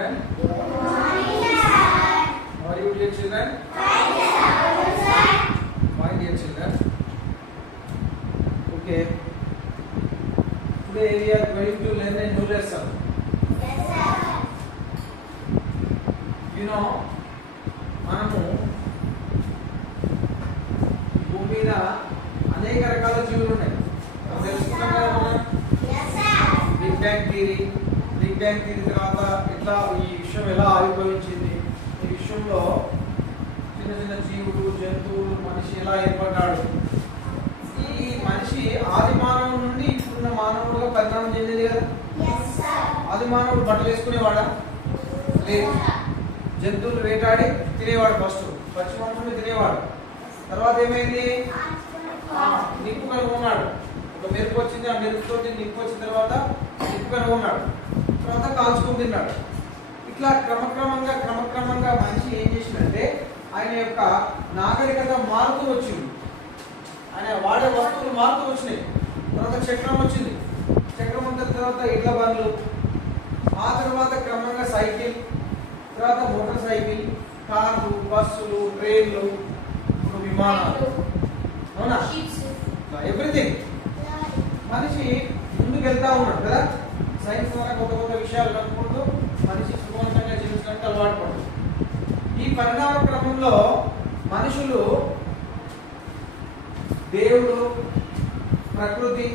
children? Good morning, sir. How are you, dear children? Fine, sir. Fine, dear children. Okay. Today we are going to learn a new lesson. Yes, sir. You know, మనము భూమి మీద అనేక రకాల జీవులు ఉన్నాయి. తెలుసుకున్నాం కదా మనం? బిగ్ బ్యాంగ్ థియరీ తర్వాత ఇట్లా ఈ విశ్వం ఎలా ఆవిర్భవించింది, ఈ విశ్వంలో చిన్న చిన్న జీవులు, జంతువులు, మనిషి ఎలా ఏర్పడ్డాడు, ఈ మనిషి ఆది మానవుడి నుండి ఇప్పుడున్న మానవుడుగా పరిణామం చెందింది కదా. ఆది మానవుడు బట్టలు వేసుకునేవాడా? లేదు. జంతువులు వేటాడి తినేవాడు. ఫస్ట్ పచ్చి మాంసమే తినేవాడు. తర్వాత ఏమైంది? నిప్పు కనుగొన్నాడు. ఒక మెరుపు వచ్చింది, ఆ మెరుపుతోటి నిప్పు వచ్చిన తర్వాత నిప్పు కనుగొన్నాడు. తర్వాత కాల్చుకుని తిన్నాడు. ఇట్లా క్రమక్రమంగా మనిషి ఏం చేసిందంటే ఆయన యొక్క నాగరికత మారుతూ వచ్చింది. ఆయన వాడే వస్తువులు మారుతూ వచ్చినాయి. తర్వాత చక్రం వచ్చింది. చక్రం వచ్చిన తర్వాత ఇళ్ల బండ్లు, ఆ తర్వాత క్రమంగా సైకిల్, తర్వాత మోటార్ సైకిల్, కార్లు, బస్సులు, ట్రైన్లు, విమానాలు, అవునా? ఎవ్రీథింగ్. మనిషి ముందుకు వెళ్తా ఉన్నాడు కదా. సైన్స్ ద్వారా కొత్త విషయాలు కనుక్కుంటూ మనిషి సుఖవంతంగా జీవించడానికి అలవాటు పడుతుంది. ఈ పరిణామ క్రమంలో మనుషులు దేవుడు, ప్రకృతి,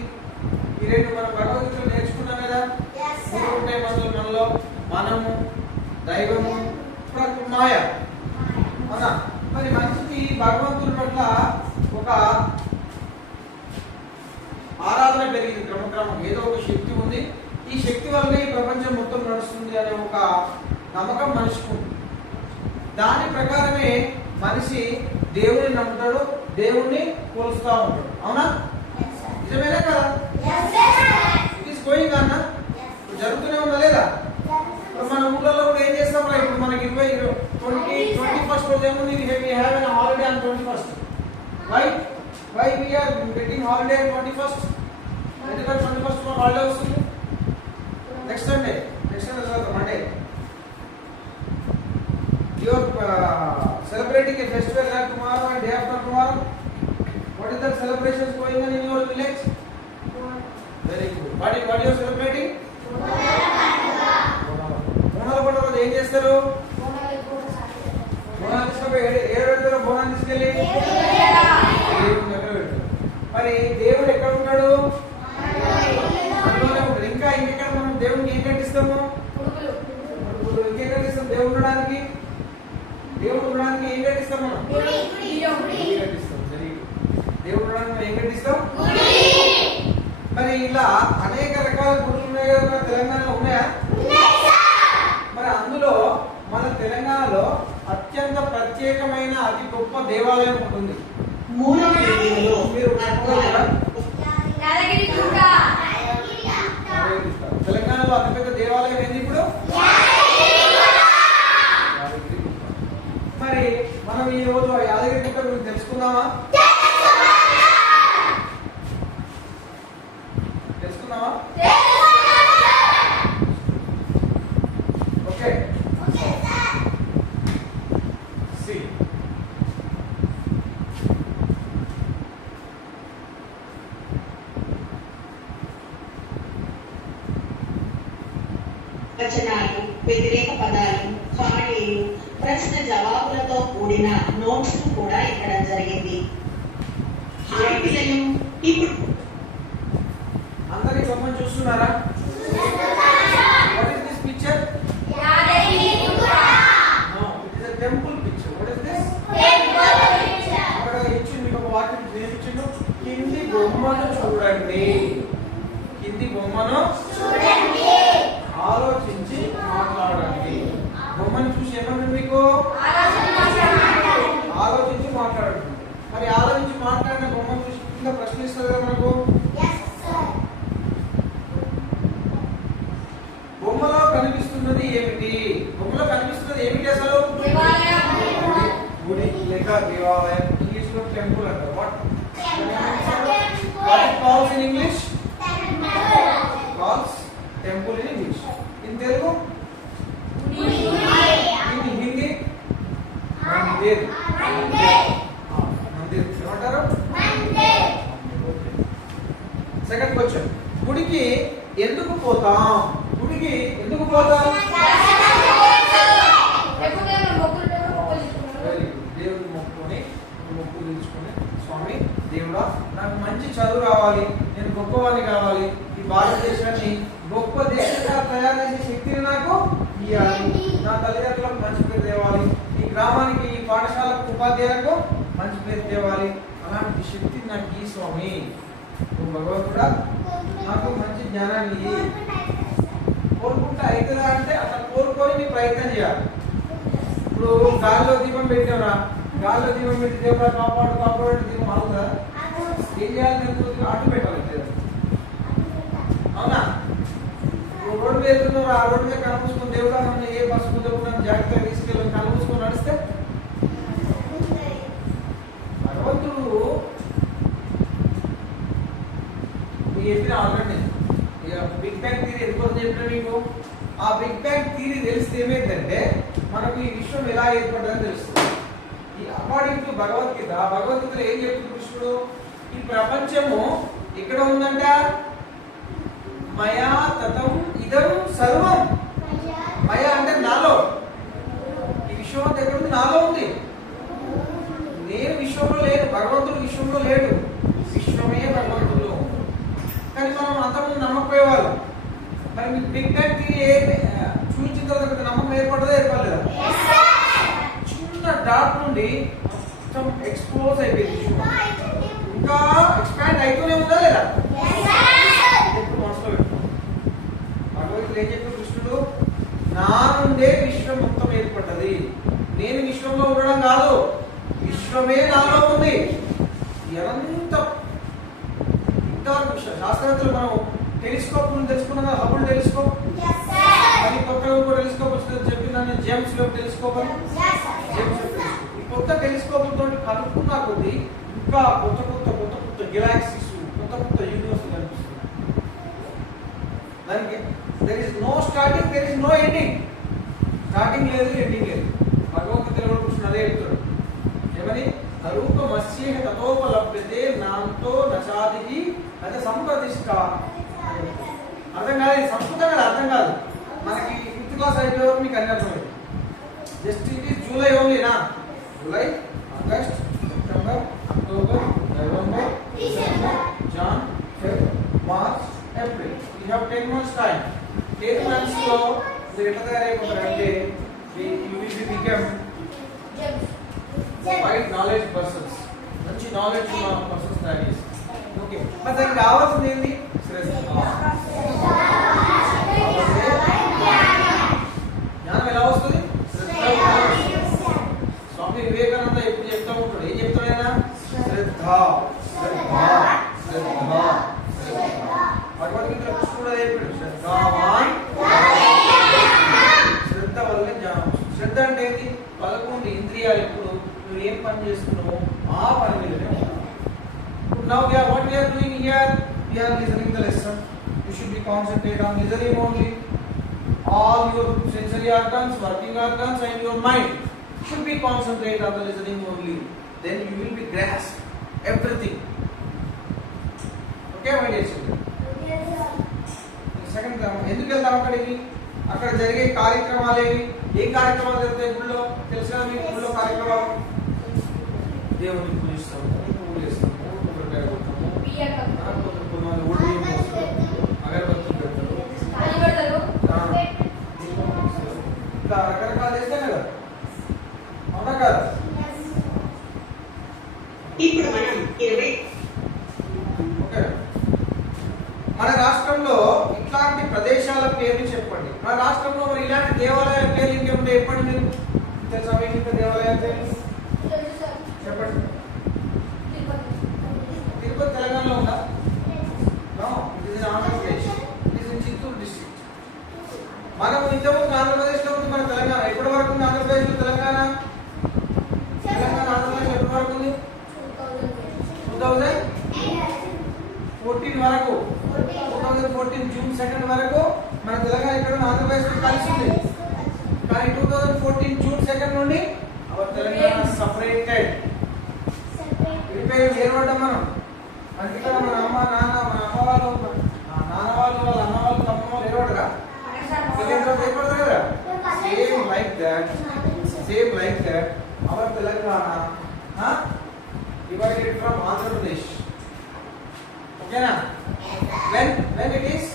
ఈ రెండు మనం భగవద్గీతలో నేర్చుకున్నాం కదా. మూడు ఉంటాయి మనలో: మనము, దైవము, మాయ. అవునా? మరి మనిషికి భగవంతుడి పట్ల ఒక ఆరాధన పెరిగింది. క్రమక్రమం ఏదో ఒక శక్తి ఉంది, ఈ శక్తి వల్లనే ఈ ప్రపంచం మొత్తం నడుస్తుంది అనే ఒక నమ్మకం మనిషికి ఉంది. దాని ప్రకారమే మనిషి దేవుడిని నమ్ముతాడు, దేవుణ్ణి కొలుస్తూ ఉంటాడు. అవునా? నిజమేనా కదా? ఇట్ ఈస్ గోయింగ్ అన్న. జరుగుతూనే ఉందా లేదా? ఇప్పుడు మన ఊళ్ళలో కూడా ఏం చేస్తాం? ఇప్పుడు మనకి 21st రోజు ఏమో we have a holiday on 21st. Why we are getting holiday on 21st? ఎందుకంటే 21st మన హాలిడే వస్తుంది. నెక్స్ట్ సండే తర్వాత Monday. You are celebrating a festival like tomorrow and day after tomorrow. What is that celebrations going on in your village? Very good. What you are celebrating? బోనాల పండుగ రోజు ఏం చేస్తారు? బోనాలు తీసుకెళ్ళి ఏడు పెడతారు. బోనాలు తీసుకెళ్ళి దేవుని దగ్గర పెడతారు. మరి దేవుడు ఎక్కడ ఉంటాడు? ఇంకా ఇంకెక్కడ మనం దేవుడికి ఏం కట్టిస్తాము? ఇంకేం కట్టిస్తాం? దేవుడు ఉండడానికి ఏం కట్టిస్తాం? మనం కట్టిస్తాం. దేవుడు ఉండడానికి ఏం కట్టిస్తాం? మరి ఇలా అనేక రకాల గుడులు ఉన్నాయి కదా తెలంగాణలో. ఉన్నాయా? మరి అందులో మన తెలంగాణలో అత్యంత ప్రత్యేకమైన అతి గొప్ప దేవాలయం ఉంటుంది. మీరు తెలంగాణలో అతిపెద్ద దేవాలయం ఏంది ఇప్పుడు? మరి మనం ఈ రోజు యాదగిరి గుట్ట గురించి తెలుసుకుందామా? ఓకే. వచనాలు, వ్యతిరేక పదాలు, ఖాళీలు, ప్రశ్న జవాబులతో కూడిన నోట్స్ కూడా ఇవ్వడం జరిగింది. ఇప్పుడు అందరి బొమ్మను చూస్తున్నారా? What is this picture? No, it is a temple picture. What is this? అక్కడ ఇచ్చి మీకు ఒక వాక్యం నేర్పించిండు. కింది బొమ్మను చూడండి. ఆలోచించి మాట్లాడండి. బొమ్మను చూసి ఏమన్నా మీకు ఆలోచించి మాట్లాడండి. మరి ఆలోచించి మాట్లాడిన బొమ్మను చూసి కింద ప్రశ్నిస్తుంది కదా మనకు. బొమ్మలో కనిపిస్తున్నది ఏమిటి? అసలు గుడి లేక దేవాలయం. ఇంగ్లీష్ లో టెంపుల్ అంటారు. What calls in English? Calls temple in English. In Telugu second question, గుడికి ఎందుకు పోతాం? గుడికి ఎందుకు పోతాం? దేవుడికి మొక్కుకొని మొక్కు తీర్చుకొని, స్వామి దేవుడా నాకు మంచి చదువు రావాలి, నేను గొప్పవాడిని కావాలి, ఈ భారతదేశాన్ని గొప్ప దేశంగా తయారు చేసే శక్తిని నాకు ఇవ్వాలి, నా తల్లిదండ్రులకు మంచి పేరు తేవాలి, ఈ గ్రామానికి ఈ పాఠశాలకు ఉపాధ్యాయులకు మంచి పేరు తేవాలి, అలాంటి శక్తి నాకు ఈ స్వామి. భగవంతుడా నాకు మంచి జ్ఞానాన్ని కోరుకుంటే అవుతుందా అంటే అట్లా కోరుకొని నీ ప్రయత్నం చేయాలి. ఇప్పుడు గాలిలో దీపం పెట్టావురా, గాలిలో దీపం పెట్టి దేవుడా కాపాడు కాపాడు దీపం అవుతుందా? ఏం చేయాలి? అటు పెట్టాలి, అవునా? రోడ్డు మీద వెళ్తున్నారు, ఆ రోడ్డు మీద కనుమూసుకొని దేవుడా నన్ను ఏ బస్సు ముందు జాగ్రత్తగా తీసుకెళ్ళి కనుమూసుకొని నడిస్తే భగవంతుడు మీకు చెప్పిన ఆల్రెడీ బిగ్ బ్యాంగ్ థియరీ ఎందుకు చెప్పిన మీకు. ఆ బిగ్ బ్యాంగ్ థియరీ తెలిస్తే ఏమైందంటే మనకు ఈ విశ్వం ఎలా ఏర్పడ్డదని తెలుస్తుంది. ఈ అకార్డింగ్ టు భగవద్గీత, భగవద్గీతలో ఏం చెప్తుంది కృష్ణుడు? ఈ ప్రపంచము ఎక్కడ ఉందంట? మయా తతం ఇదం సర్వం. మయా అంటే నాలో. ఈ విశ్వం అంతా ఎక్కడ ఉంది? నాలో ఉంది. నేను విశ్వంలో లేను, భగవంతుడు విశ్వంలో లేడు, విశ్వమే భగవంతుడు. కానీ మనం అంతకుముందు నమ్మకపోయేవాళ్ళు. మరి మీకు బిగ్ బ్యాంగ్ థియరీ చూపించిన తర్వాత నమ్మకం ఏర్పడదా ఏర్పడలేదా? చిన్న డాట్ నుండి మొత్తం ఎక్స్పోజ్ అయిపోయింది విశ్వం, ఇంకా ఎక్స్పాండ్ అవుతూనే ఉందా లేదా? ఎప్పుడు మనసులో పెట్టుకోండి. భగవద్గీత ఏం చెప్పారు కృష్ణుడు? నా నుండే విశ్వం మొత్తం ఏర్పడ్డది, నేను విశ్వంలో ఉండడం కాదు, విశ్వమే నాలో ఉంది. ఎంత శాస్త్రవేత్తలు మనం టెలిస్కోప్ నుండి తెలుసుకున్నాం కదా, హబుల్ టెలిస్కోప్. మరి కొత్తగా ఇంకో టెలిస్కోప్ వచ్చిందని చెప్పిన నేను జేమ్స్ వెబ్ టెలిస్కోప్ అని. ఈ కొత్త టెలిస్కోప్ తోటి కనుక్కున్నా కొద్ది ఇంకా కొత్త కొత్త కొత్త కొత్త గెలాక్సీస్, కొత్త కొత్త యూనివర్స్ కనిపిస్తుంది. దానికి there is no starting, there is no ending. Starting లేదు, ఎండింగ్ లేదు. భగవద్గీతలో కృష్ణుడు అదే చెప్తాడు. ఏమని? రూపమస్యేహ తతోపలభ్యతే నాంతో నచాదిహి అదే సంప్రతిష్ట. అర్థం కాదు, సంస్కృతం కదా, అర్థం కాదు. మనకి 5th క్లాస్ అయిపోయే వరకు మీకు అన్ని అర్థమైంది. జస్ట్ ఇట్ ఈస్ జూలై ఓన్లీనా? July, August, September, October, November, December, Jan, Feb, March, April. We have 10 months time. 10 months లో మీరు ఎట్లా తయారైపోతారంటే you will be become wide knowledge persons, మంచి నాలెడ్జ్ ఉన్న పర్సన్స్ తయారు చేస్తారు. ఓకే, మరి దానికి కావాల్సింది ఏంటి? శ్రద్ధ. జ్ఞానం ఎలా వస్తుంది? శ్రద్ధ. స్వామి వివేకానంద ఎప్పుడు చెప్తా ఉంటాడు, ఏం చెప్తాడైనా? శ్రద్ధ శ్రద్ధ శ్రద్ధ శ్రద్ధ. భగవద్గీత కృష్ణుడు అదే చెప్పాడు, శ్రద్ధావాన్. శ్రద్ధ వల్లే జ్ఞానం. శ్రద్ధ అంటే ఏంటి? 11 ఇంద్రియాలు ఎప్పుడు నువ్వు ఏం పని చేస్తున్నావు ఆ పని మీదనే ఉంటావు. Now what we are doing here, we are listening the lesson. You should be concentrate on listening only. All your sensory organs, working organs, and your mind should be concentrate on the listening only. Then you will be grasp everything. Okay, my dear children. Second term, ఎందుకు వెళ్తాం అక్కడికి? అక్కడ జరిగే కార్యక్రమాలు ఏవి? ఏ కార్యక్రమాలు జరుగుతాయి గుళ్ళో? తెలుసు కదా మీకు గుళ్ళో కార్యక్రమాలు? దేవుని పూజిస్తాము, పూజ చేస్తాము, కొబ్బరికాయ కొడతాము, కొంతమంది ఒడి అగరబత్తులు పెడతారు, ఇట్లా రకరకాలు చేస్తాం కదా, అవునా కదా? ఇప్పుడు మనం 20 ఓకే, మన రాష్ట్రంలో ఇట్లాంటి ప్రదేశాల పేర్లు చెప్పండి. మన రాష్ట్రంలో మరి ఇలాంటి దేవాలయాల పేర్లు ఇంకేముంటే చెప్పండి. మీరు తెలుసా మీకు ఇంకా దేవాలయాల పేర్లు చెప్పండి. తిరుపతి తెలంగాణలో ఉందా? It is Andhra Pradesh, it is in Chittoor district. మనం ఇంతకుముందు ఆంధ్రప్రదేశ్లో ఉంది, మన తెలంగాణ ఎప్పటి వరకు ఉంది? ఆంధ్రప్రదేశ్లో తెలంగాణ ఆంధ్రప్రదేశ్ ఎప్పటి వరకు ఉంది? 2014 వరకు. 2014 జూన్ 2 వరకు మన తెలంగాణ ఇక్కడ ఆంధ్రప్రదేశ్ కలిసి ఉంది. కానీ 2014 జూన్ 2 నుండి అవర్ తెలంగాణ సపరేటెడ్, విడిపోయి వేరుపడ్డాం మనం. అందుకే మన అమ్మ నాన్న మన అమ్మ వాళ్ళు ఏర్పడదు కదా. Same like that hour Telangana divided from Andhra Pradesh. Okay na? When it is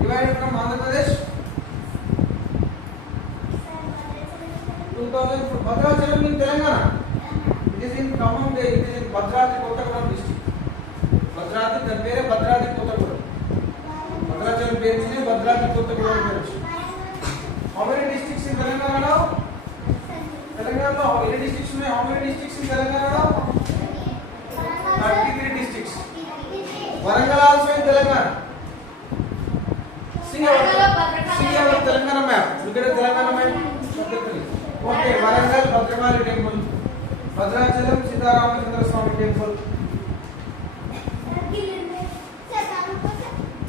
divided from Andhra Pradesh? 2004. Bhadrachalam in Telangana. It is in Khammam. It is in Bhadradi Kottagudem district. Bhadradi, the name is Bhadradi Kottagudem. Bhadrachalam name is Bhadradi Kottagudem village. How many districts in Telangana now? Telangana how many districts in Telangana now? 33 districts. Warangal also in Telangana. See our Telangana map. Look at the Telangana map. Okay, Warangal Bhadramali temple, Bhadrachalam Sitaramachandra Swami temple,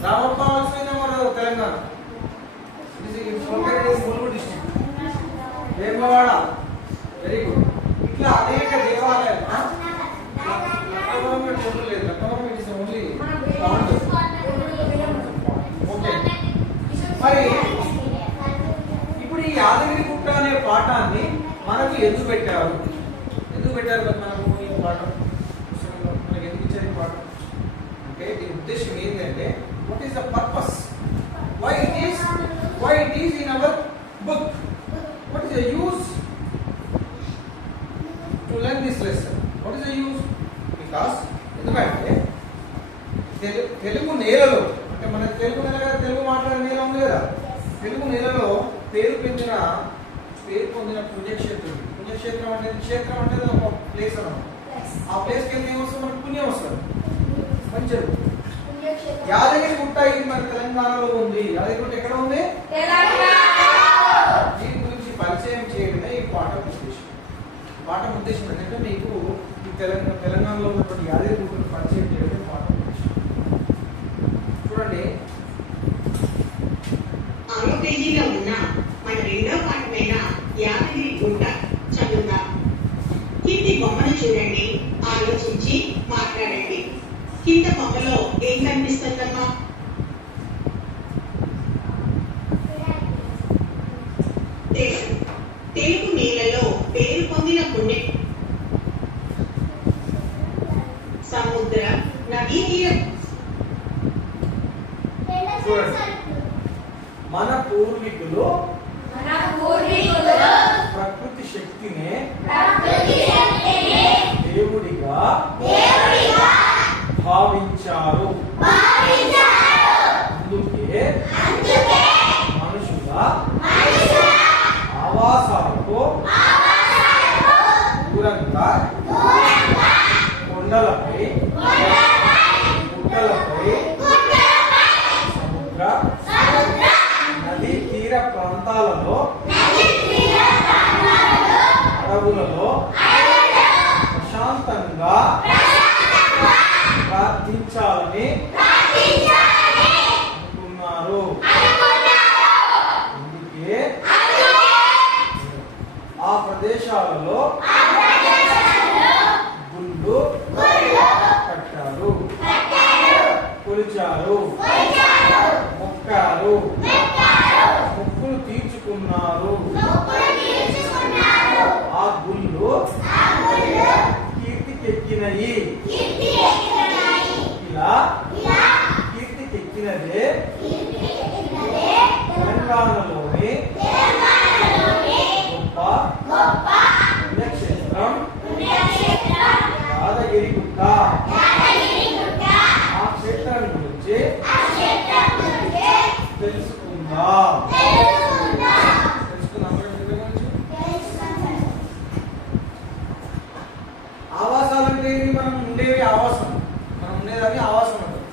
Ramappa also in our Telangana. This is located in Mulur district. Vemavada, very good. Itla aneka devalaya. Lakkapuram temple లేదు. Lakkapuram it is only found. Okay. మరి ఇప్పుడు ఈ యాదగిరిగుట్ట అనే పాఠాన్ని మనకు ఎందుకు పెట్టారు కదా మనకు ఈ పాఠం మనకి ఎందుకు ఇచ్చారు ఈ పాఠం అంటే దీని ఉద్దేశం ఏంటంటే what is the purpose why it is in our book, what is the use to learn this lesson, what is the use, because ఎందుకంటే తెలుగు నేలలో అంటే మన తెలుగు మాట్లాడే నేల ఉంది కదా, తెలుగు నేలలో పేరు పొందిన పుణ్యక్షేత్రం అంటే క్షేత్రం అంటే ఒక ప్లేస్ అన్నమాట. ఆ ప్లేస్ కి ఏమొస్తుంది, మనకు పుణ్యం వస్తుంది, మంచిది. యాదగిరిగుట్ట ఇది మన తెలంగాణలో ఉంది. యాదగిరిగుట్ట ఎక్కడ ఉంది? దీని గురించి పరిచయం చేయడమే ఈ పాఠం ఉద్దేశం ఏంటంటే మీకు ఈ తెలంగాణలో ఉన్నటువంటి యాదగిరిగుట్టను పరిచయం చేయడమే పాఠం ఉద్దేశం. చూడండి, 6వ పేజీలో ఉన్న మన రెండో పాఠమైన యాదగిరిగుట్ట చదువుదాం. కింది బొమ్మను చూడండి, ఆలోచించి మాట్లాడండి. కింద బొమ్మలో ఏం కనిపిస్తుందమ్మా? తెలుగు నేలలో పేరు పొందిన పుణ్య సముద్ర నదీ తీరం. మన పూర్వీకులు ప్రకృతి శక్తిని దేవుడిగా భావించారు. అందుకే మనుషుల ఆవాసాలకు దూరంగా కొండలపై గుట్టలపై సముద్ర నదీ తీర ప్రాంతాలలో అడవులలో ప్రశాంతంగా ప్రార్థించాలని అనుకున్నారు. అందుకే ఆ ప్రదేశాలలో గుళ్ళు కట్టారు, కొలిచారు, మొక్కారు, మొక్కులు తీర్చుకున్నారు. ఆ గుళ్ళు కీర్తికెక్కినయి. ఇలా కీర్తికెక్కినదే తెలంగాణలోని గొప్ప పుణ్యక్షేత్రం యాదగిరిగుట్ట. ఆ క్షేత్రాన్ని గురించి తెలుసుకుందాం. ఆవాసాలంటే మనం ఉండేది ఆవాసం, మనం ఉండేదాన్ని ఆవాసం అంటారు.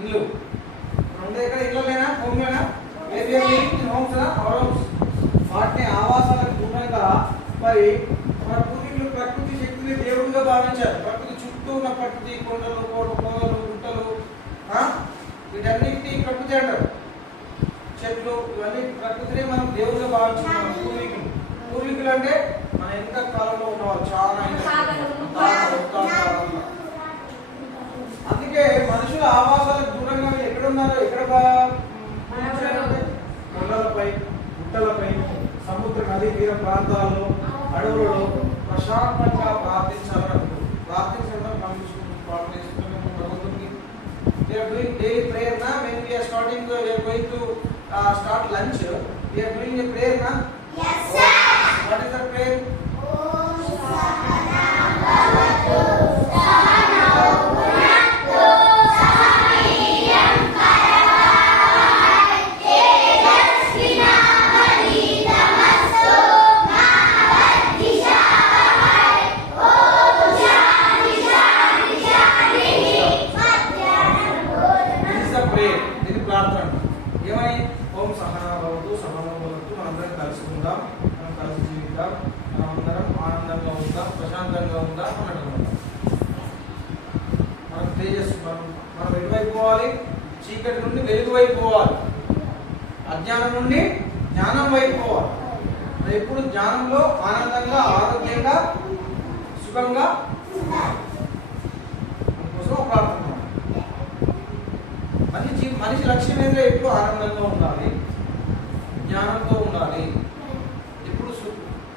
ఇల్లు ఉండే ఇక్కడ ఇళ్ళలేనా, హోమ్లేనా, హోమ్స్, వాటిని ఆవాసాలకు దూరంగా మరి మన పూర్వీకులు ప్రకృతి శక్తిని దేవుడిగా భావించారు. ప్రకృతి చుట్టూ ఉన్న ప్రకృతి కొండలు, పొదలు, గుట్టలు, వీటన్నిటిని ప్రకృతి అంటారు. చెట్లు, ఇవన్నీ ప్రకృతిని మనం దేవుడిగా భావించుకున్నాం. పూర్వీకులు అంటే మన ఎంత కాలంలో ఉన్నవాళ్ళు, చాలా అందుకే మనుషుల ఆవాసాలకు దూరంగా ఎక్కడ ఉన్నారో, ఎక్కడ కొండలపై గుట్టలపై, సముద్ర నదీ తీర ప్రాంతాల్లో, అడవులలో ప్రశాంతంగా ప్రార్థించాలని అనుకుంటున్నాం. ప్రార్థించడం ప్రభుత్వంకి we are doing daily prayer na. When we are starting, we are going to start lunch. We are doing a prayer na. Yes, sir. What is the prayer? ఏమని ఓం సహనా భవతు సహనో భవతు మనందరం కలుసుకుందాం, మనం కలిసి జీవిద్దాం, మనం అందరం ఆనందంగా ఉందాం, ప్రశాంతంగా ఉందాం అనడం. మనం తేజస్సు మనం ఎటువైపు పోవాలి? చీకటి నుండి వెలుగు వైపు పోవాలి, అజ్ఞానం నుండి జ్ఞానం వైపు పోవాలి. అది ఎప్పుడు జ్ఞానంలో ఆనందంగా, ఆరోగ్యంగా, సుఖంగా అందుకోసం ప్రార్థన. మనిషి లక్ష్యం ఏంటంటే ఎప్పుడు ఆనందంగా ఉండాలి, జ్ఞానంతో ఉండాలి, ఎప్పుడు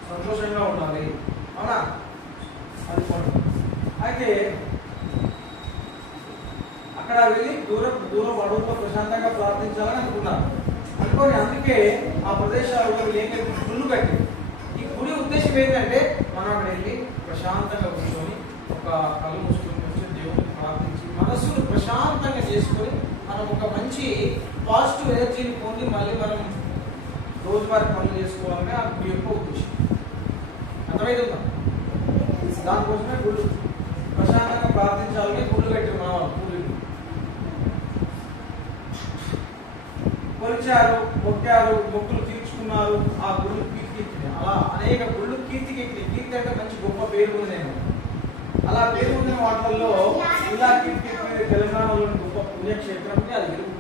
సంతోషంగా ఉండాలి. అవునా? అది అయితే అక్కడ వెళ్ళి దూరం అడుగుతో ప్రశాంతంగా ప్రార్థించాలని అనుకున్నారు. అనుకోని అందుకే ఆ ప్రదేశాలలో ఏంటంటే గుళ్ళు కట్టి. ఈ గుడి ఉద్దేశం ఏంటంటే మనం అక్కడ వెళ్ళి ప్రశాంతంగా కూర్చొని ఒక కళ్ళు మూసుకొని దేవుడిని ప్రార్థించి మనస్సును ప్రశాంతంగా చేసుకొని మనం ఒక మంచి పాజిటివ్ ఎనర్జీని పొంది మళ్ళీ మనం రోజువారీ పనులు చేసుకోవాలని ఆ గుడి యొక్క ఉద్దేశం. అర్థమైతుందా? దానికోసమే గుళ్ళు ప్రశాంతంగా ప్రార్థించాలని గుళ్ళు కట్టి మన పూర్వీకులు కొలిచారు, మొక్కారు, మొక్కులు తీర్చుకున్నారు, ఆ గుళ్ళు కీర్తికెక్కినాయి. అలా అనేక గుళ్ళు కీర్తికెక్కినాయి. కీర్తి అంటే మంచి గొప్ప పేరు ఉందేమో. అలా పేరు ఉన్న వాటిల్లో ఇలా కీర్తికెక్కిన తెలంగాణలోని గొప్ప పుణ్యక్షేత్రంకి అది వెలుగుతుంది.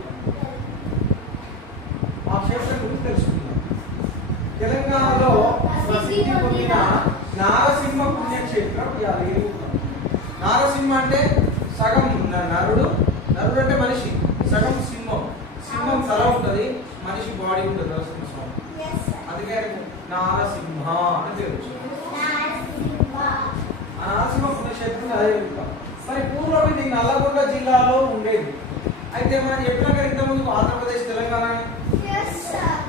ఆ క్షేత్రం గురించి తెలుసుకుందాం. తెలంగాణలో ప్రసిద్ధి పొందిన నారసింహ పుణ్యక్షేత్రం అది వెలుగుతుంది. నారసింహ అంటే సగం నరుడు అంటే మనిషి, సగం సింహం. సింహం తల ఉంటుంది, మనిషి బాడీ ఉంటుంది. నరసింహస్వామి అందుకే నారసింహ అని తెలుసు. ఆ నరసింహ పుణ్యక్షేత్రం అదే వెళ్తాం. మరి పూర్వం ఇది నల్లగొండ జిల్లాలో ఉండేది. అయితే మనం చెప్పినాక ఇంతకుముందు ఆంధ్రప్రదేశ్, తెలంగాణ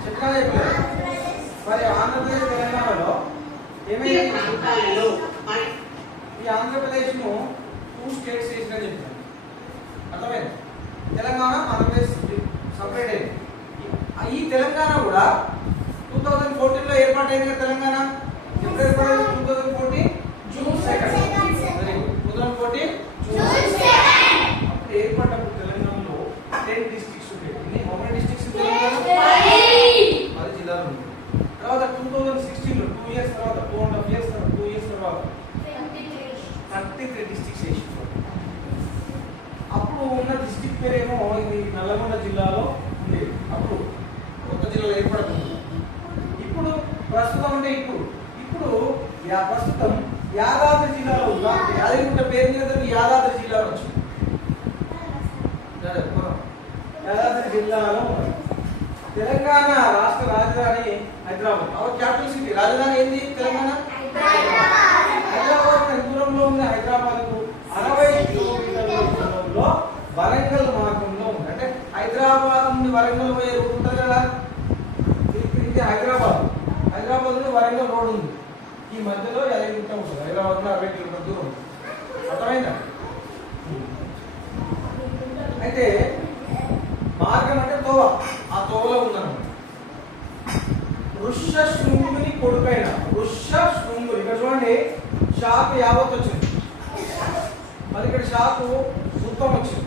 చెప్పలేదు. మరి ఆంధ్రప్రదేశ్, తెలంగాణలో ఏమైంది? ఈ ఆంధ్రప్రదేశ్ ను 2 స్టేట్స్ చేసిన చెప్పారు. అర్థమైంది? తెలంగాణ, ఆంధ్రప్రదేశ్ సపరేట్ అయింది. ఈ తెలంగాణ కూడా 2014లో ఏర్పాటైంది కదా. తెలంగాణ ఎప్పుడు ఏర్పడేది? 2014 జూన్ 2. 2014 జూన్ 2. అప్పుడు ఏర్పడినప్పుడు తెలంగాణలో 10 డిస్ట్రిక్ట్స్ ఉండేవి. how many districts in Telangana? 10 జిల్లాలు ఉండేవి. తర్వాత 2016లో 2 ఇయర్స్ తర్వాత 2.5 ఇయర్స్ తర్వాత 2 ఇయర్స్ తర్వాత 33 డిస్ట్రిక్ట్స్ చేసి అప్పుడు ఉన్న డిస్ట్రిక్ట్ పేరేమో ఇది నల్లగొండ జిల్లాలో ఉండేది. అప్పుడు కొత్త జిల్లాలో ఏర్పడుతుంది. ఇప్పుడు ప్రస్తుతం అంటే ఇప్పుడు ప్రస్తుతం యాదాద్రి జిల్లాలో ఉందా? యాదగిరిగుట్ట పేరు మీద యాదాద్రి జిల్లాలో వచ్చింది. యాదాద్రి జిల్లాలో తెలంగాణ రాష్ట్ర రాజధాని హైదరాబాద్. Hour capital city. రాజధాని ఏంది? తెలంగాణ హైదరాబాద్. దూరంలో ఉంది. హైదరాబాద్ కు 60 కిలోమీటర్ల దూరంలో వరంగల్ మార్గంలో ఉంది. అంటే హైదరాబాద్ నుండి వరంగల్ పోయే రూట్ ఉంటుంది కదా. ఇది హైదరాబాద్ నుండి వరంగల్ రోడ్ ఉంది. ఈ మధ్యలో యాదగిరిగుట్ట ఉంటుంది. హైదరాబాద్ లో 60 కిలోమీటర్ల దూరం. అర్థమైందా? అయితే మార్గం అంటే తోవ. ఆ తోవలో ఉందన్నమాట. ఋష్యశృంగుని కొడుకైన ఋష్యశృంగుని. ఇక్కడ చూడండి, షాకు యావత్ వచ్చింది, మరి ఇక్కడ షాకు వృత్తం వచ్చింది.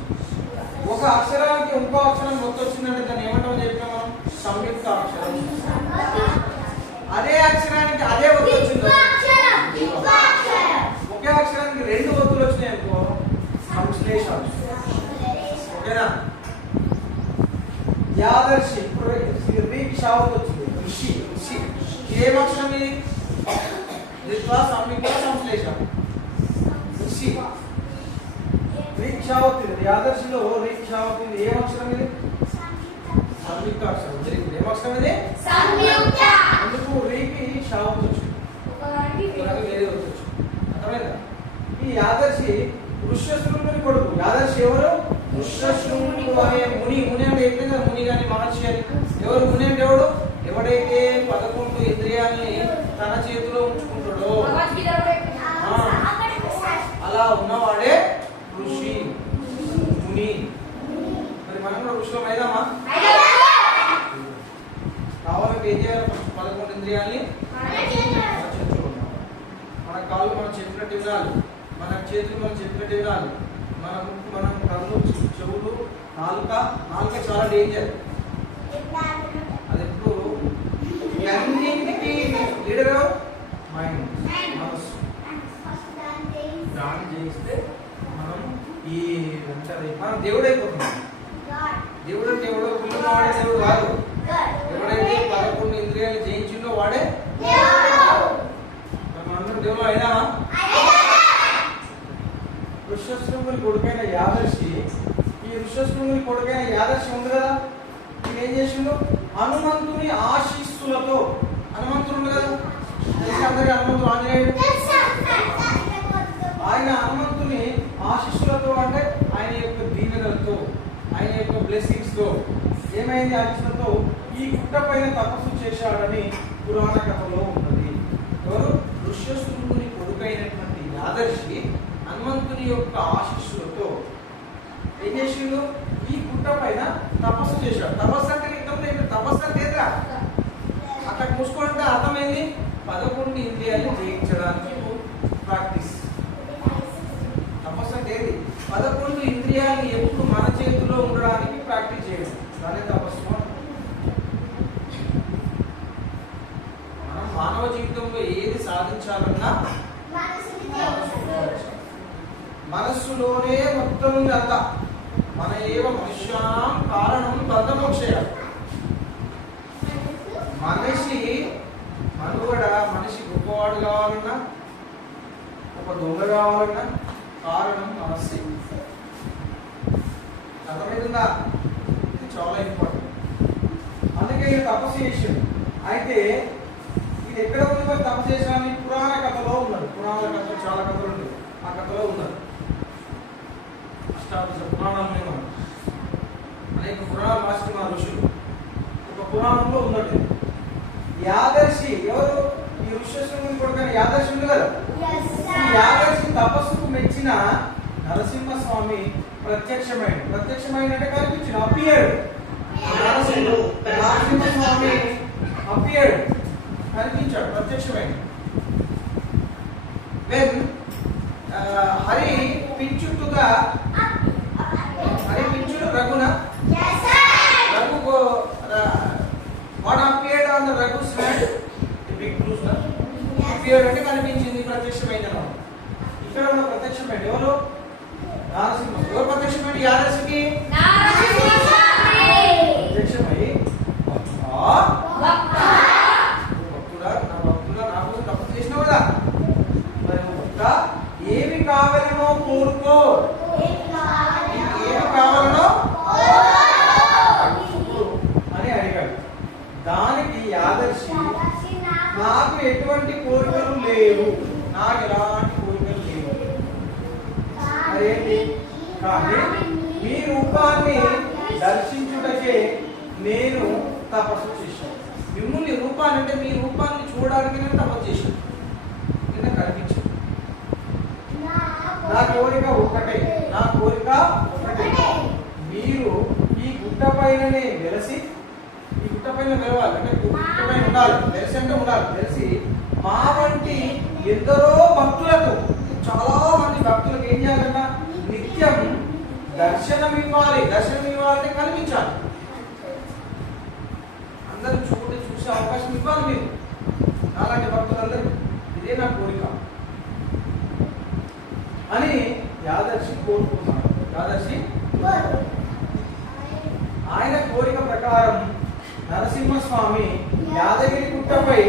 ఒక అక్షరానికి ఇంకో అక్షరం మొత్తం వచ్చిందంటే దాన్ని ఏమంటామని చెప్పినా మనం? సంయుక్త అక్షరం. అదే అక్షరానికి అదే ఒత్తు వచ్చింది. ఒకే అక్షరానికి 2 ఒత్తులు వచ్చినాయి అనుకో, సంశ్లేషాలు. ఓకేనా? యాదర్శి. ఇప్పుడు రీకి షావత్ వచ్చింది. ఋషి. ఏం అక్షరం ఇది? సంయుక్త సంశ్లేషం. ఋషి. రీక్షావత్. యాదర్శిలో రీక్షావత్ ఏం అక్షరం ఇది? సంయుక్త అక్షరం. జరిగింది ఏమక్షరం ఇది? ఎందుకు రీకి షావు వచ్చింది, వేరే వచ్చి. అర్థమైందా? ఈ యాదర్శి ఋష్యశృంగుని కొడుకు. యాదర్శి ఎవరు? ఋష్యశృంగుడు అనే ముని. ముని అంటే ఏంటి కదా, ముని కానీ మహర్షి అని. ఎవరు ముని అంటే ఎవడు? ఎవడైతే 11 ఇంద్రియాలని తన చేతిలో ఉంచుకుంటాడో అలా ఉన్నవాడే ఋషి, ముని. మరి మనం కూడా ఋషులం అయిదామా? కావాలంటే ఏం చేయాలి? 11 ఇంద్రియాలని మన కాళ్ళు మనం చెప్పినట్టు వినాలి, మన చేతులు మనం చెప్పినట్టు వినాలి, మన ముక్కు, మనం కళ్ళు, చెవులు, నాలుక చాలా డేంజర్. అది ఎప్పుడు అన్నింటికి లీడర్ మైండ్, మనస్సు. దాన్ని జయిస్తే మనం ఈ మనం దేవుడు అయిపోతున్నాం. దేవుడు అంటే ఎవడో పిల్లలు వాడే దేవుడు కాదు. ఎవడైతే 11 ఇంద్రియాలు జయించిండో వాడే మనందరం దేవుడు అయినామా? ఋష్యశృంగుని కొడుకైన యాదర్శి, ఈ ఋష్యశృంగుని కొడుకైన యాదర్శి ఉంది కదా, ఈయన ఏం చేసిండు? హనుమంతుని ఆశీస్సులతో, హనుమంతుడు ఉంది కదా అందరికీ, హనుమంతుడు ఆంజనేయుడు. ఆయన హనుమంతుని ఆశీస్సులతో అంటే ఆయన యొక్క దీవెనలతో, ఆయన యొక్క బ్లెస్సింగ్స్ తో ఏమైంది? ఆశీస్సులతో ఈ గుట్ట పైన తపస్సు చేశాడని పురాణ కథలో ఉన్నది. ఎవరు? ఋష్యశృంగుని కొడుకైనటువంటి యాదర్శి హనుమంతుని యొక్క ఆశీస్సులతో ఏం చేసిండు? ఈ గుట్ట పైన తపస్సు చేశాడు. తపస్సు అంటే తపస్సు అంటే అక్కడ మూసుకోవడంటే అర్థమైంది 11 ఇంద్రియాలు జయించడానికి ప్రాక్టీస్. తపస్సు అంటే ఏది? 11 ఇంద్రియాలు ఎప్పుడు మన చేతిలో ఉండడానికి ప్రాక్టీస్ చేయడం, దానే తపస్సు. మనం మానవ జీవితంలో ఏది సాధించాలన్నా మనస్సులోనే మొత్తం ఉంది అంతా. మన ఏవ మనుష్యానాం కారణం బంధమోక్షయ. మనిషి మనుగడ, మనిషి గొప్పవాడు కావాలన్నా, ఒక దొంగ కావాలన్నా కారణం మనస్సే. అర్థమైందా? ఇది చాలా ఇంపార్టెంట్. అందుకే ఈ తపస్సు చేసాడు. అయితే ఇది ఎక్కడ ఉంది? మరి తపస్సు చేసామని పురాణ కథలో ఉన్నది. పురాణ కథలు చాలా కథలు ఉంటాయి, ఆ కథలో ఉన్నది. అష్టాదశ పురాణాలు అనేక పురాణాలు రాసిన మా ఋషులు. ఒక పురాణంలో ఉన్నది యాదర్శి. ఎవరు? ఈ ఋష్యశృంగుని కొడుకైన యాదర్శి ఉంది కదా, ఈ యాదర్శి తపస్సుకు మెచ్చిన నరసింహస్వామి ప్రత్యక్షమైన అంటే కనిపించిన అపియర్డ్. నరసింహస్వామి అపియర్డ్, కనిపించాడు, ప్రత్యక్షమైన. వెన్ హరి పించుట్టుగా, హరి పించుడు రఘున, Raghu what appeared on the Raghu's hand, big blues appeared అంటే కనిపించింది, ప్రత్యక్షమైన. ఇక్కడ ఉన్న ప్రత్యక్షమైన ఎవరు? నరసింహ. ఎవరు ప్రత్యక్షమైన? యాదర్శికి ప్రత్యక్షమై భక్తుడా, నా భక్తుడా, నా కోసం తప్పు చేసినావు కదా, మరి భక్త ఏమి కావాలనో కోరుకో, ఏమి కావాలనో అని అడిగాడు. దానికి యాదర్శి నాకు ఎటువంటి కోరికలు లేవు, నాకు ఎలాంటి కోరికలు లేవు. మరేంటి? కానీ మీ రూపాన్ని దర్శించుటకే నేను తపస్సు చేశాను. మిమ్మల్ని రూపాన్ని అంటే మీ రూపాన్ని చూడడానికి నేను తపస్సు చేశాను. నిన్న కనిపించింది. నా కోరిక ఒకటే, నా కోరిక ఒకటే, మీరు ఈ గుట్ట పైననే వెలసి, ఈ గుట్ట పైన వెలవాలి అంటే గుట్ట పైన ఉండాలి. వెలసి అంటే ఉండాలి. వెలసి మా వంటి ఎందరో భక్తులకు, చాలా మంది భక్తులకు ఏం చేయాలన్నా నిత్యం దర్శనం ఇవ్వాలి. దర్శనం ఇవ్వాలంటే కనిపించాలి. అందరూ చూసే అవకాశం ఇవ్వాలి మీరు, అలాంటి భక్తులందరూ. ఇదే నా కోరిక అని యాదర్శి కోరుకున్నాడు. యాదర్శి ఆయన కోరిక ప్రకారం నరసింహస్వామి యాదగిరి గుట్టపై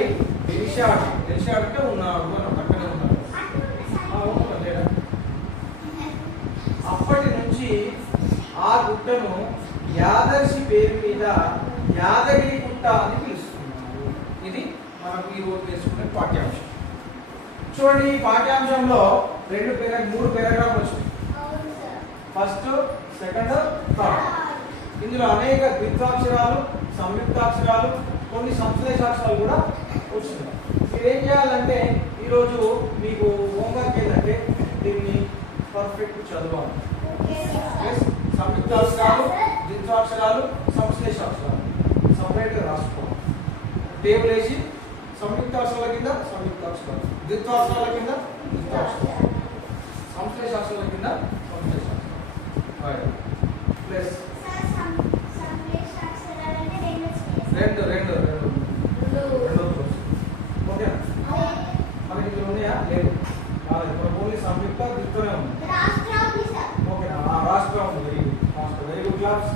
వెలిశాడు. వెలిశాడంటే ఉన్నాడు అని పక్కనే ఉన్నాడు. అప్పటి నుంచి ఆ గుట్టను యాదర్శి పేరు మీద యాదగిరి గుట్ట అని పిలుస్తున్నారు. ఇది మనకు ఈ రోజు నేర్చుకునే పాఠ్యాంశం. చూడండి, ఈ పాఠ్యాంశంలో మూడు పారాగ్రాఫ్లు వచ్చినాయి. First, second, third. ఇందులో అనేక ద్విత్వాక్షరాలు, సంయుక్తాక్షరాలు, కొన్ని సంశ్లేషాక్షరాలు కూడా వచ్చినాయి. మీరు ఏం చేయాలంటే ఈరోజు మీకు హోంవర్క్ ఏంటంటే దీన్ని పర్ఫెక్ట్ చదవాలి. సంయుక్తాక్షరాలు, ద్విత్వాక్షరాలు, సంశ్లేషాక్షరాలు సపరేట్గా రాసుకోవాలి. టేబుల్ వేసి సంయుక్తాక్షరాల కింద సంయుక్తాక్షరాలు, ద్విత్వాక్షరాల కింద ద్విత్వాక్షరాలు, సంశ్లేషాక్షరాల కింద సంశ్లేషాక్షరాలు ప్లస్ రెండు ఓకేనా? మనకి ఇందులో ఉన్నాయా? లేదు. ఓన్లీ సంయుక్త ద్విత్వమే ఉంది. ఓకేనా? రాష్ట్రం ఉంది. Very good. రాష్ట్రం. Very good class.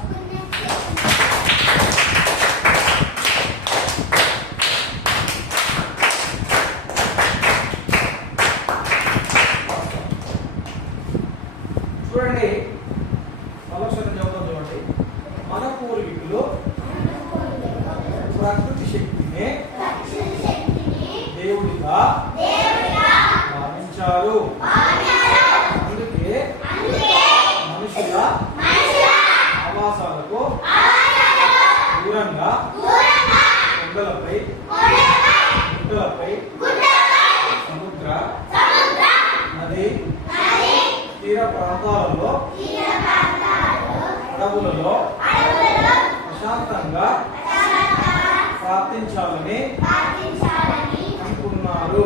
చూడండి, మరోసారి చెబుతాం. చూడండి, మన పూర్వీకులు ప్రకృతి శక్తిని దేవుడిగా భావించారు. అందుకే మనుషుల ఆవాసాలకు దూరంగా కొండలపై, గుట్టలపై, సముద్ర, నది తీర ప్రాంతాలలో, అడవులలో ప్రశాంతంగా ప్రార్థించాలని అనుకున్నారు.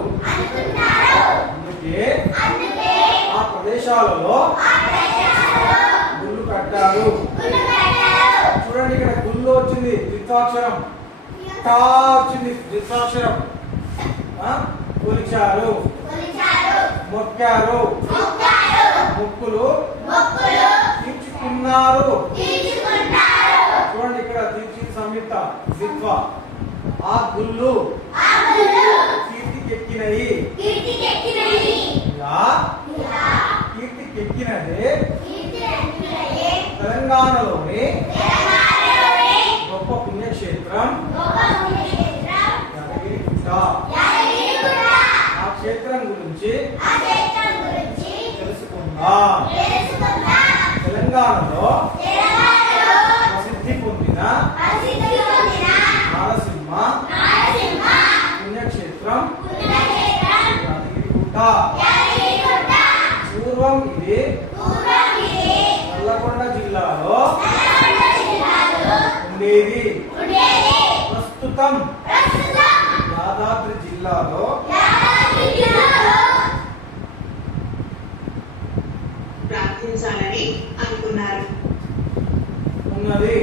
అందుకే ఆ ప్రదేశాలలో గుళ్ళు కట్టారు. చూడండి, ఇక్కడ గుళ్ళు వచ్చింది ద్విత్వాక్షరం, టా వచ్చింది ద్విత్వాక్షరం. కొలిచారు, మొక్కారు, మొక్కులు తీర్చుకున్నారు. చూడండి, ఇక్కడ తీర్చి సంయుక్త ద్విత్వ. ఆ గుళ్ళు కీర్తికెక్కినవి. ఇలా కీర్తికెక్కినది తెలంగాణలోని గొప్ప పుణ్యక్షేత్రం యాదగిరిగుట్ట. ఆ క్షేత్రం గురించి తెలుసుకుందాం. తెలంగాణలో ప్రసిద్ధి పొందిన నారసింహ పుణ్యక్షేత్రం యాదగిరిగుట్ట. పూర్వం ఇది నల్లగొండ జిల్లాలో ఉండేది. ప్రస్తుతం యాదాద్రి జిల్లాలో ప్రార్థించాలని అనుకున్నారు. ఉన్నది.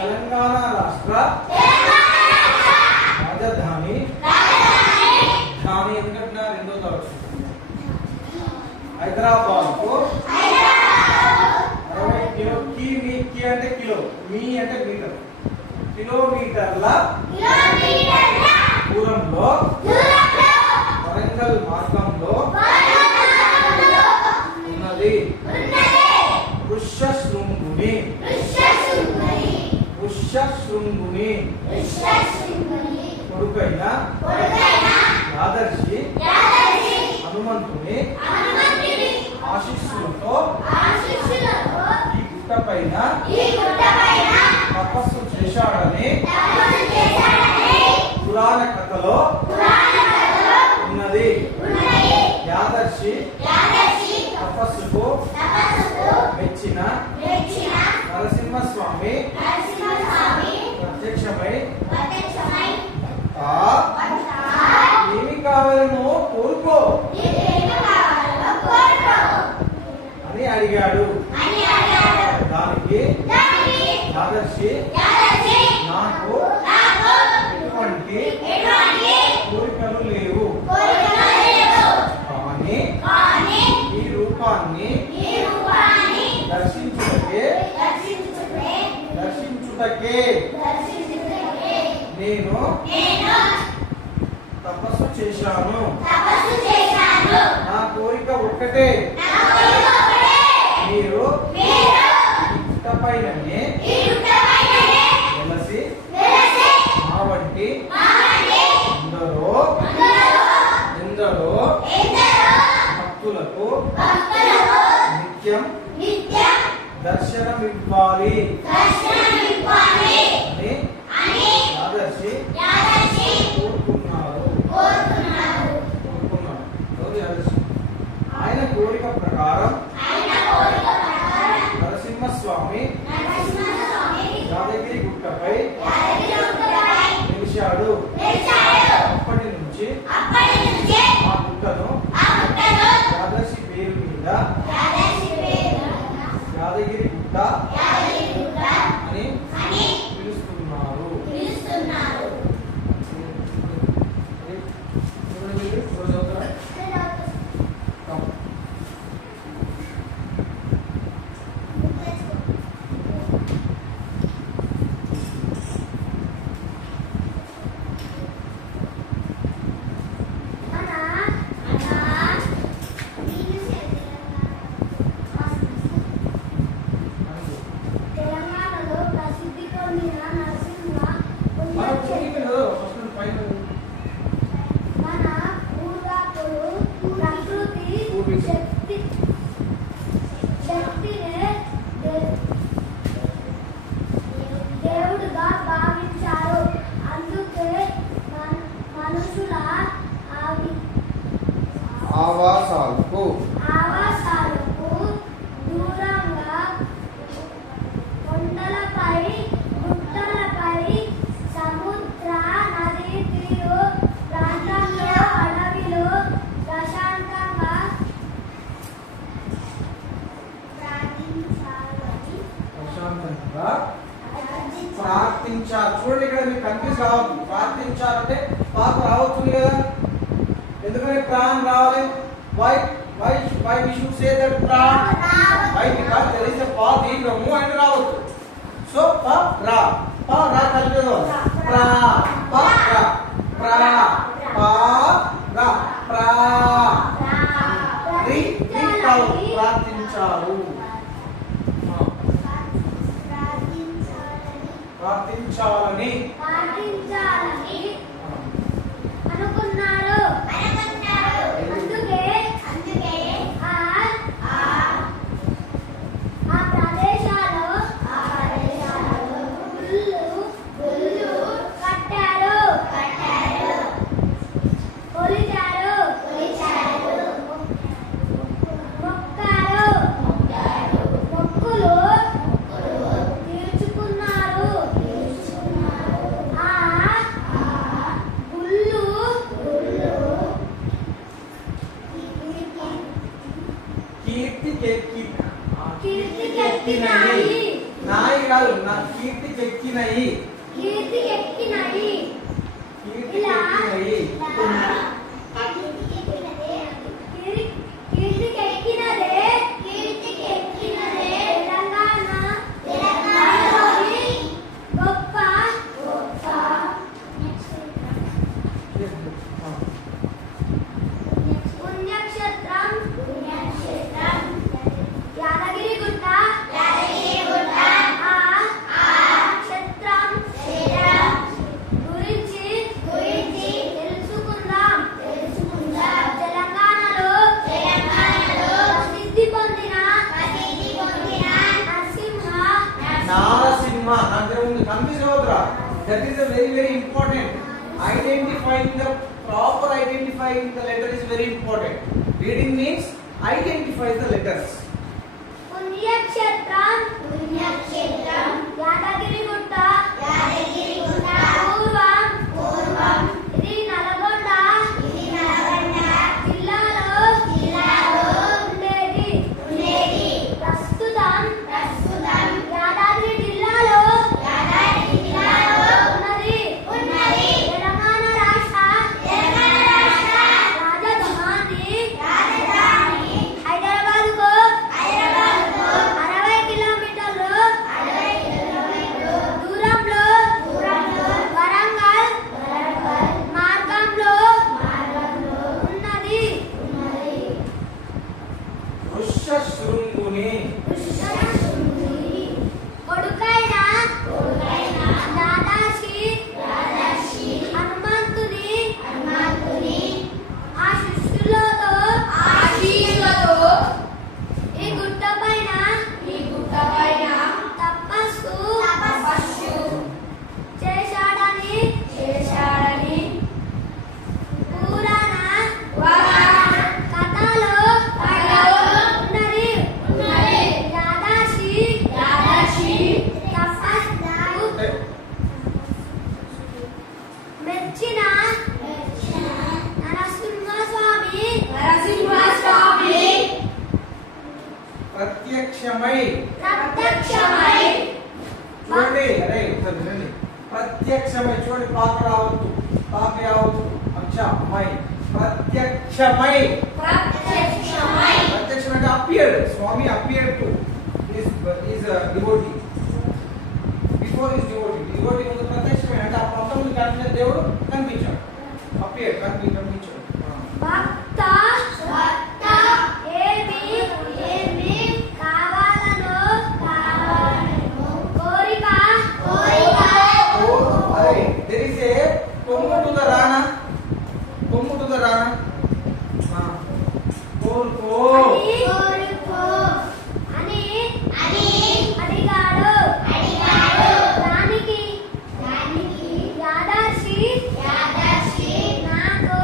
తెలంగాణ రాష్ట్ర రాజధాని ఎందుకంటే రెండో తరగతి హైదరాబాద్ కు 60 కిలో. కి అంటే కిలో, మీ అంటే మీటర్. కిలోమీటర్ల దూరంలో వరంగల్ మార్గంలో ఉన్నది. వృషశృంగుని కొడుకైన యాదర్శి హనుమంతుని ఆశీస్సులతో ఈ గుట్ట పైన తపస్సు చేశాడని పురాణ కథలో ఉన్నది. యాదర్శి తపస్సుకు మెచ్చిన నరసింహస్వామి ప్రత్యక్షమై ఏమి కావాలనో కోరుకో అని అడిగాడు. దానికి యాదర్శి నాకు ఎటువంటి కోరికలు లేవు, కానీ ఈ రూపాన్ని దర్శించుటకే నేను తపస్సు చేశాను. నా కోరిక ఒక్కటే, మీరు గుట్ట పైననే వెలసి మా వంటి ఎందరో భక్తులకు నిత్యం దర్శనమివ్వాలి అని యాదర్శి కోరుకున్నారు. ఆయన కోరిక ప్రకారం నరసింహస్వామి యాదగిరి గుట్టపై నిలిచాడు. అప్పటి నుంచి ఆ గుట్టను యాదర్శి పేరు మీద యాదగిరి గుట్ట అని పిలుస్తున్నారు. ఆవాసాలకు దూరంగా కొండలపై గుట్టలపై సముద్ర నదీ తీరు ప్రాంతంలో అడవిలో ప్రశాంతంగా ప్రార్థించాలి. చూడండి, ఇక్కడ మీకు కన్ఫ్యూజ్ కావద్దు. ప్రార్థించాలంటే పాప రావచ్చు కదా, ఎందుకని ప్రాణం రావాలి? why we should say that ప్రాణం? why? because there is a pa దీర్ఘము and రావచ్చు. సో రా కలిపేదో ప్రా పా రా ప్రా పా రా ప్రా రి ప్రార్థించారు. ప్రార్థించాలని అనుకున్నారు. అందుకే ఆ ప్రదేశాలు గుళ్ళు కట్టారు, కొలిచారు, మొక్కారు, మొక్కులు తీర్చుకున్నారు. ఆ గుళ్ళు కీర్తికెక్కినయి. నాయి కాదు, నా కీర్తికెక్కినయి. తెలంగాణలోని గొప్ప పుణ్యక్షేత్రం యాదగిరిగుట్ట. ఆ క్షేత్రం గురించి తెలుసుకుందాం. తెలంగాణలో ప్రసిద్ధి పొందిన నారసింహ దగ్గర ఉంది. కన్ఫ్యూజ్ అవుతురా. That is a very important. Identifying the proper identifying the letter is very important. Reading means identify the letters. పుణ్యక్షేత్రం యాదగిరిగుట్ట. పూర్వం ఇది నల్గొండ జిల్లాలో ఉండేది. ప్రస్తుతం యాదాద్రి జిల్లాలో ఉన్నది. తెలంగాణ రాష్ట్ర రాజధాని హైదరాబాద్కు 60 కిలోమీటర్ల ప్రత్యక్షమై చూడండి పాక రావద్దు పాక రావద్దు అక్షమై ప్రత్యక్షమై ప్రత్యక్షం అంటే అపియర్డ్ స్వామి appeared to is devotee before is devotee ముందు ప్రత్యక్షమే అంటే ఆ పంతొమ్మిది గంటల దేవుడు కనిపించాడు అపియర్డ్ కనిపించాడు భక్త ఏమి కావాలనో కోరిక అరే there is a Kommu to the రానా కోరుకో అని అడిగాడు దానికి యాదార్షి నాకు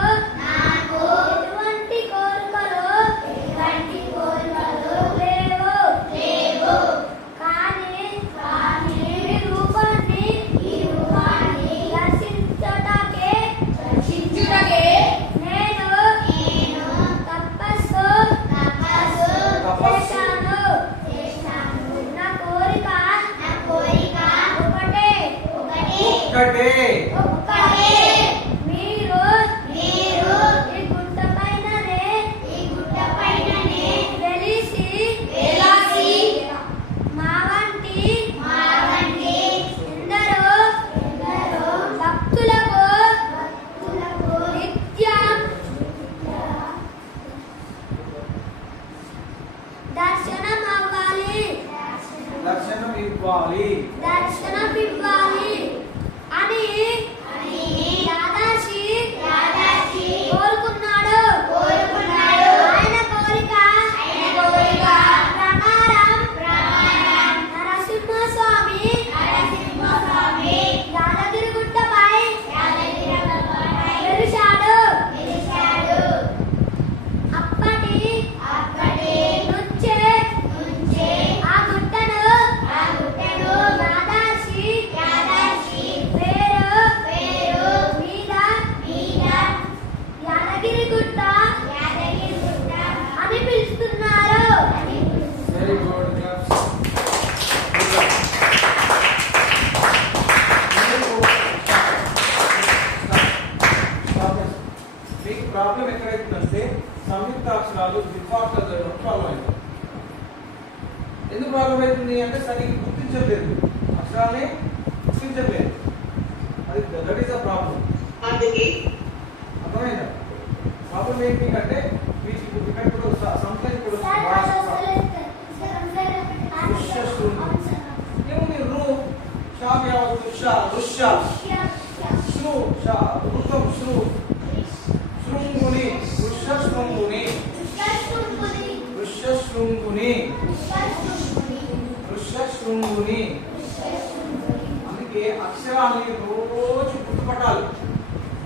ఎటువంటి కోరికలు లేవు కానీ ఈ రూపాన్ని దర్శించుటకే నేను తపస్సు చేశాను నా కోరిక ఒకటే మీరు ఈ గుట్టపైననే వెలిసి మా వంటి ఎందరో భక్తులకు నిత్యం దర్శనం ఇవ్వాలి అని యాదార్షి కోరుకున్నాడు ఆయన కోరిక ప్రకారం నరసింహస్వామి యాదగిరిగుట్టపై వెలిశాడు అప్పటి నుంచే ఆ గుట్టను యాదార్షి పేరు మీద యాదగిరిగుట్ట అని పిలుస్తున్నారు. వెరీ గుడ్ మీకు ప్రాబ్లం ఎక్కడైతుందంటే సంయుక్త అక్షరాలు డిఫాల్ట్ ప్రాబ్లం అవుతుంది. ఎందుకు ప్రాబ్లం అవుతుంది అంటే సరిగ్గా గుర్తించలేదు, అక్షరాలే గుర్తించలేదు. అది దట్ ఈస్ అ ప్రాబ్లం. అందుకే అర్థమైందా? ప్రాబ్లం ఏంటి అంటే వీటికి ఇక్కడ ఇప్పుడు సంఖ్య ఇప్పుడు ఏముంది రు షాప్ యావత్తు షా రుష శ్రు షా రుతం శ్రు శృంగుని వృషశృంగుని వృషశృంగుని అందుకే అక్షరాన్ని రోజు గుర్తుపట్టాలి,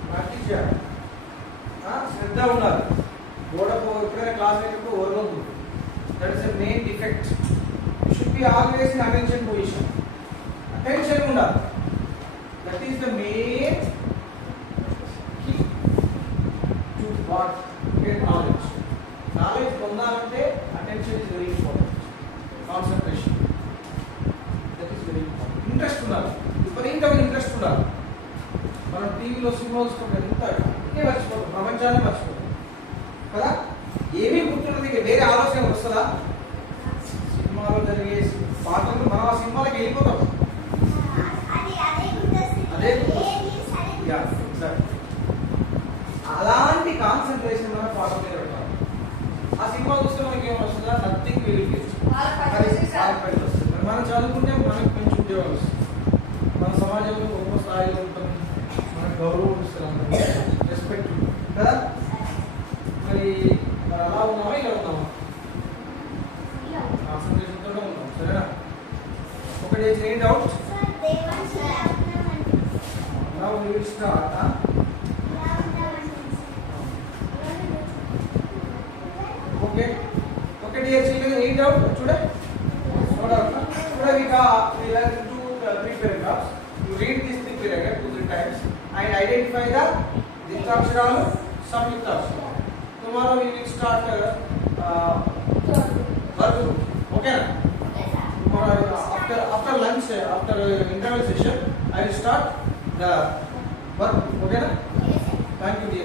ప్రాక్టీస్ చేయాలి, శ్రద్ధ ఉండాలి. గోడకు ఎప్పుడైనా క్లాస్ అయినప్పుడు ఓర్వద్దు. That is the main defect. You should be always in attention position. Attention ఉండాలి. That is the main key to what get knowledge. Knowledge పొందాలంటే attention is very important. Concentration that is very important. Interest ఉండాలి, విపరీతమైన interest ఉండాలి. మనం టీవీలో cinema చూసుకుంటే ఎంత ఇదే మర్చిపోతాం, ప్రపంచాన్ని మర్చిపోతాం కదా. ఏమీ గుర్తున్నది, వేరే ఆలోచన వస్తుందా? సినిమాలో జరిగే పాత్రలు మనం ఆ సినిమాలకు వెళ్ళిపోతాం. అదే అలాంటి కాన్సన్ట్రేషన్ మన పాఠం మీద పెట్టాలి. ఆ సినిమా చూస్తే మనకి ఏమైనా వస్తుందా? నథింగ్ విల్ వస్తుంది. మనం చదువుకుంటే మనకి మంచి ఉద్యోగాలు వస్తుంది, మన సమాజంలో గొప్ప స్థాయిలో ఉంటాం, మనకు గౌరవం ఇస్తారు, రెస్పెక్ట్ కదా. మరి అలా ఉన్నామా ఇలా ఉన్నామా? కాన్సన్ట్రేషన్తో ఉన్నాం. సరేనా? ఒకటి ఏ doubt? Now we will start. Okay. Okay, dear children, any doubt? Today? No doubt. Today we learn three paragraphs. You read these three paragraphs 2-3 times and identify the Dikshaksharalu, Samyuktaksharalu. Tomorrow we will start verb group. Okay? Tomorrow after lunch, after interval session, I will start the work. ఓకేనా? Thank you.